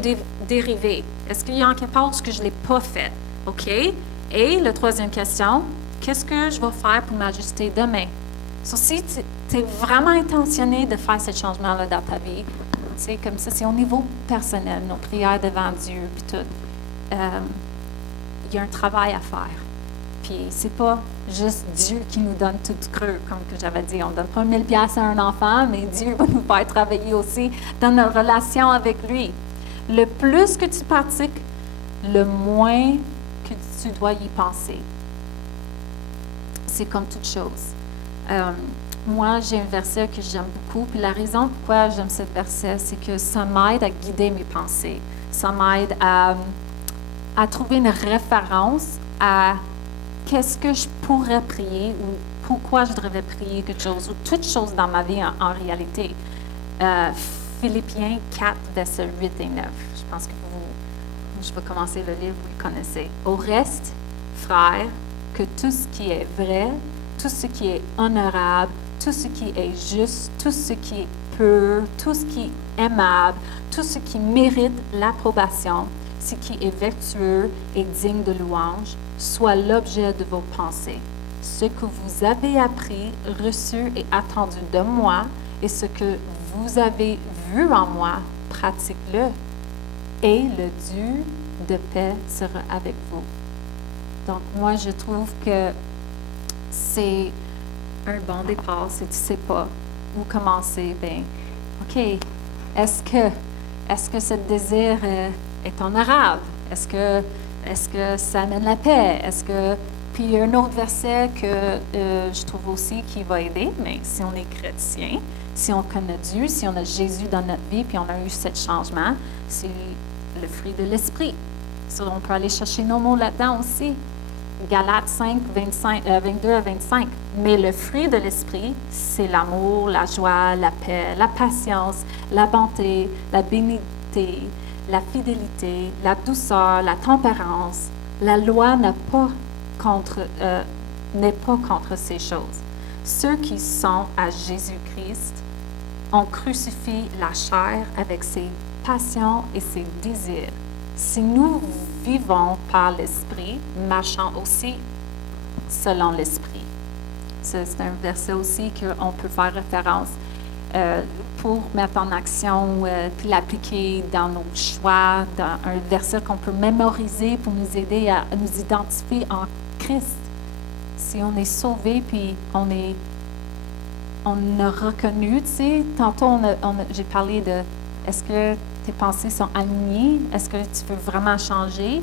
dérivé? Est-ce qu'il y a quelque part où je ne l'ai pas fait? OK? Et la troisième question, qu'est-ce que je vais faire pour m'ajuster demain? So, si tu es vraiment intentionné de faire ce changement-là dans ta vie, comme ça, c'est au niveau personnel, nos prières devant Dieu, puis tout. Il y a un travail à faire. Puis c'est pas juste Dieu qui nous donne tout creux, comme que j'avais dit. On donne pas 1000 pièces à un enfant, mais Dieu va nous faire travailler aussi dans notre relation avec lui. Le plus que tu pratiques, le moins que tu dois y penser. C'est comme toute chose. Moi, j'ai un verset que j'aime beaucoup. Puis la raison pourquoi j'aime ce verset, c'est que ça m'aide à guider mes pensées. Ça m'aide à trouver une référence à qu'est-ce que je pourrais prier ou pourquoi je devrais prier quelque chose ou toute chose dans ma vie en réalité. Philippiens 4, versets 8 et 9. Je pense que je vais commencer le livre, vous le connaissez. Au reste, frères, que tout ce qui est vrai, tout ce qui est honorable, tout ce qui est juste, tout ce qui est pur, tout ce qui est aimable, tout ce qui mérite l'approbation, ce qui est vertueux et digne de louange, soit l'objet de vos pensées. Ce que vous avez appris, reçu et attendu de moi, et ce que vous avez vu en moi, pratique-le, et le Dieu de paix sera avec vous. Donc, moi, je trouve que c'est un bon départ. Si tu ne sais pas où commencer, bien, OK, est-ce que ce désir est honorable? Est-ce que ça amène la paix? Puis il y a un autre verset que je trouve aussi qui va aider, mais si on est chrétien, si on connaît Dieu, si on a Jésus dans notre vie, puis on a eu ce changement, c'est le fruit de l'esprit. So, on peut aller chercher nos mots là-dedans aussi. Galates 5, 22 à 25. Mais le fruit de l'esprit, c'est l'amour, la joie, la paix, la patience, la bonté, la bénignité, la fidélité, la douceur, la tempérance. La loi n'est pas contre ces choses. Ceux qui sont à Jésus-Christ ont crucifié la chair avec ses passions et ses désirs. Si nous vivons par l'Esprit, marchons aussi selon l'Esprit. C'est un verset aussi qu'on peut faire référence pour mettre en action puis l'appliquer dans nos choix, dans un verset qu'on peut mémoriser pour nous aider à nous identifier en Christ. Si on est sauvé puis on a reconnu, tu sais, tantôt j'ai parlé de est-ce que tes pensées sont alignées? Est-ce que tu veux vraiment changer?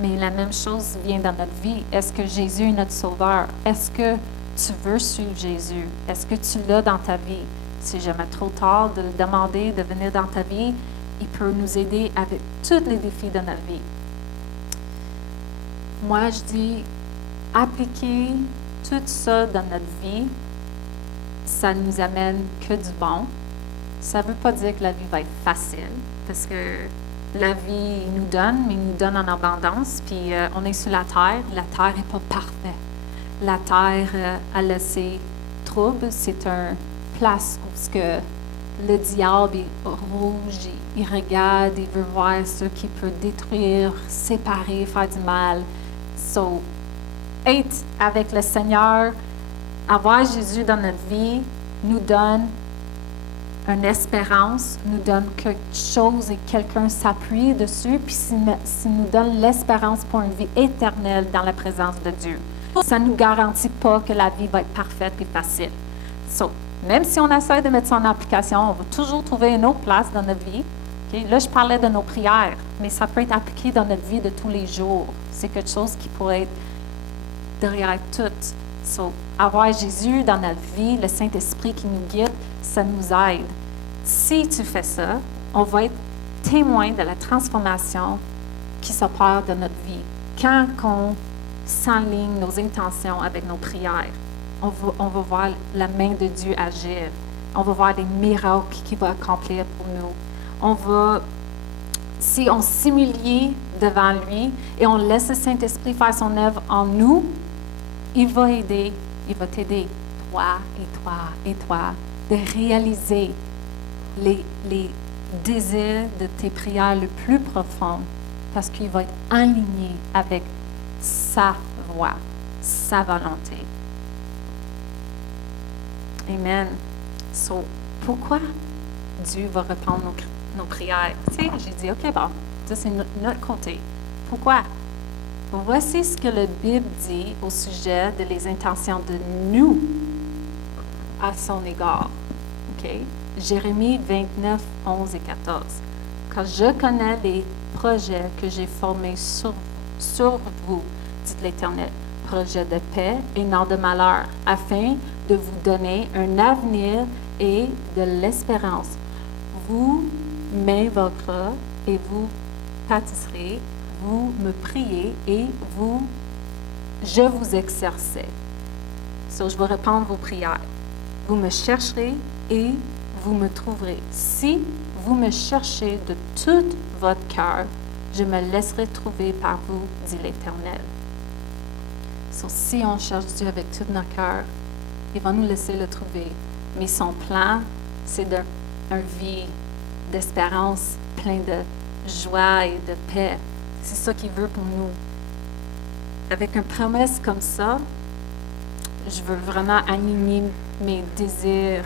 Mais la même chose vient dans notre vie. Est-ce que Jésus est notre sauveur? Est-ce que tu veux suivre Jésus? Est-ce que tu l'as dans ta vie? C'est jamais trop tard de le demander, de venir dans ta vie. Il peut nous aider avec tous les défis de notre vie. Moi, je dis, appliquer tout ça dans notre vie, ça ne nous amène que du bon. Ça ne veut pas dire que la vie va être facile, parce que la vie, il nous donne, mais il nous donne en abondance. Puis on est sur la terre n'est pas parfaite. La terre, elle a ses troubles. C'est une place où que le diable est rouge, il regarde, il veut voir ce qui peut détruire, séparer, faire du mal. So, être avec le Seigneur, avoir Jésus dans notre vie, nous donne une espérance, nous donne quelque chose et quelqu'un s'appuie dessus, puis nous donne l'espérance pour une vie éternelle dans la présence de Dieu. Ça ne nous garantit pas que la vie va être parfaite et facile. So, même si on essaie de mettre ça en application, on va toujours trouver une autre place dans notre vie. Okay? Là, je parlais de nos prières, mais ça peut être appliqué dans notre vie de tous les jours. C'est quelque chose qui pourrait être derrière tout. So, avoir Jésus dans notre vie, le Saint-Esprit qui nous guide, ça nous aide. Si tu fais ça, on va être témoin de la transformation qui s'opère dans notre vie. Quand on s'enligne nos intentions avec nos prières, on va voir la main de Dieu agir. On va voir des miracles qu'il va accomplir pour nous. Si on s'humilie devant lui et on laisse le Saint-Esprit faire son œuvre en nous, il va t'aider, toi et toi et toi, de réaliser les désirs de tes prières les plus profondes, parce qu'il va être aligné avec sa voix, sa volonté. Amen. So, pourquoi Dieu va répondre nos prières? Tu sais, j'ai dit, OK, bon, ça c'est notre côté. Pourquoi? Voici ce que la Bible dit au sujet de les intentions de nous à son égard. OK? Jérémie 29, 11 et 14. Car je connais les projets que j'ai formés sur vous, dit l'Éternel, projets de paix et non de malheur, afin de vous donner un avenir et de l'espérance. Vous m'invoquerez et vous pâtisserez, vous me priez et je vous exercerai. So, je vais répondre vos prières. Vous me chercherez et vous me trouverez. Si vous me cherchez de tout votre cœur, je me laisserai trouver par vous, dit l'Éternel. So, si on cherche Dieu avec tout notre cœur, il va nous laisser le trouver. Mais son plan, c'est une vie d'espérance, plein de joie et de paix. C'est ça qu'il veut pour nous. Avec une promesse comme ça, je veux vraiment aligner mes désirs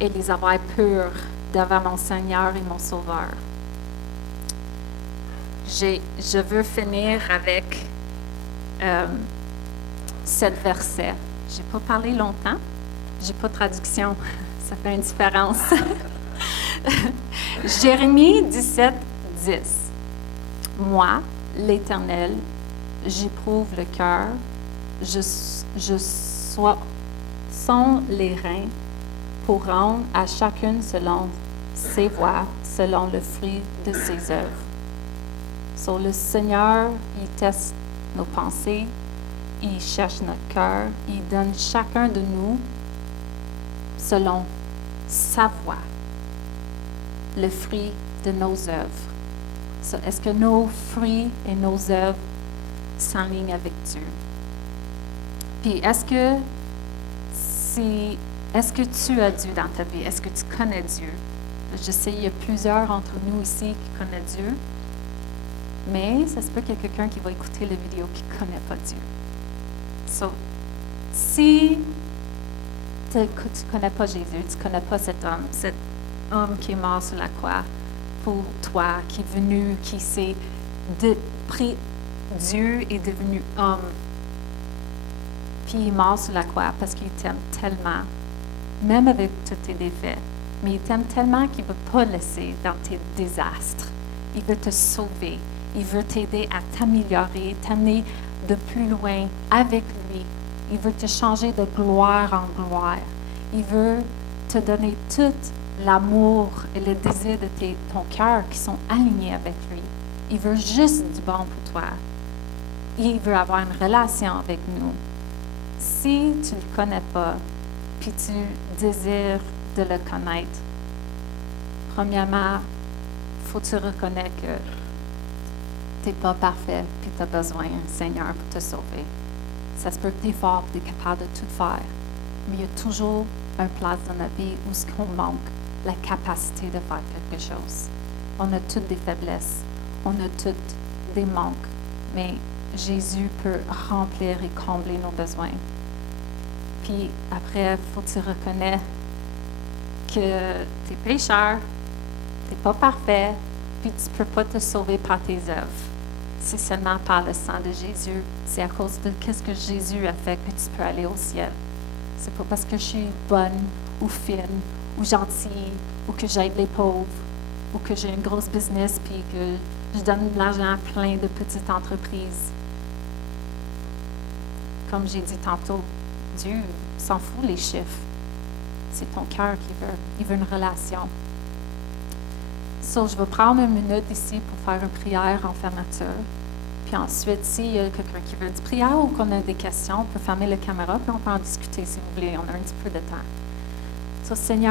et les avoir purs devant mon Seigneur et mon Sauveur. Je veux finir avec 7 versets. Je n'ai pas parlé longtemps. Je n'ai pas de traduction. Ça fait une différence. Jérémie 17, 10. Moi, l'Éternel, j'éprouve le cœur, je sonde les reins pour rendre à chacune selon ses voies, selon le fruit de ses œuvres. So, le Seigneur, il teste nos pensées, il cherche notre cœur, il donne chacun de nous selon sa voie, le fruit de nos œuvres. So, est-ce que nos fruits et nos œuvres s'alignent avec Dieu? Puis est-ce que tu as Dieu dans ta vie? Est-ce que tu connais Dieu? Je sais, il y a plusieurs entre nous ici qui connaissent Dieu, mais ça se peut qu'il y ait quelqu'un qui va écouter la vidéo qui ne connaît pas Dieu. So, si tu ne connais pas Jésus, tu ne connais pas cet homme qui est mort sur la croix pour toi, qui est venu, qui s'est pris, Dieu est devenu homme, puis il est mort sur la croix parce qu'il t'aime tellement, même avec tous tes défaites, mais il t'aime tellement qu'il ne veut pas laisser dans tes désastres. Il veut te sauver. Il veut t'aider à t'améliorer, t'amener de plus loin avec lui. Il veut te changer de gloire en gloire. Il veut te donner tout l'amour et le désir de ton cœur qui sont alignés avec lui. Il veut juste du bon pour toi. Il veut avoir une relation avec nous. Si tu ne le connais pas, puis tu désires de le connaître, premièrement, il faut que tu reconnaisses que tu n'es pas parfait, puis tu as besoin, Seigneur, pour te sauver. Ça se peut que tu es fort, tu es capable de tout faire, mais il y a toujours une place dans la vie où ce qu'on manque, la capacité de faire quelque chose. On a toutes des faiblesses, on a toutes des manques, mais Jésus peut remplir et combler nos besoins. Puis après, il faut que tu reconnaisses que tu es pécheur, tu n'es pas parfait, puis tu ne peux pas te sauver par tes œuvres. C'est seulement par le sang de Jésus. C'est à cause de ce que Jésus a fait que tu peux aller au ciel. C'est pas parce que je suis bonne ou fine ou gentille ou que j'aide les pauvres ou que j'ai une grosse business puis que je donne de l'argent à plein de petites entreprises. Comme j'ai dit tantôt, Dieu s'en fout les chiffres. C'est ton cœur qui veut. Il veut une relation. So, je vais prendre une minute ici pour faire une prière en fermeture. Puis ensuite, s'il y a quelqu'un qui veut une prière ou qu'on a des questions, on peut fermer la caméra puis on peut en discuter si vous voulez. On a un petit peu de temps. So, Seigneur,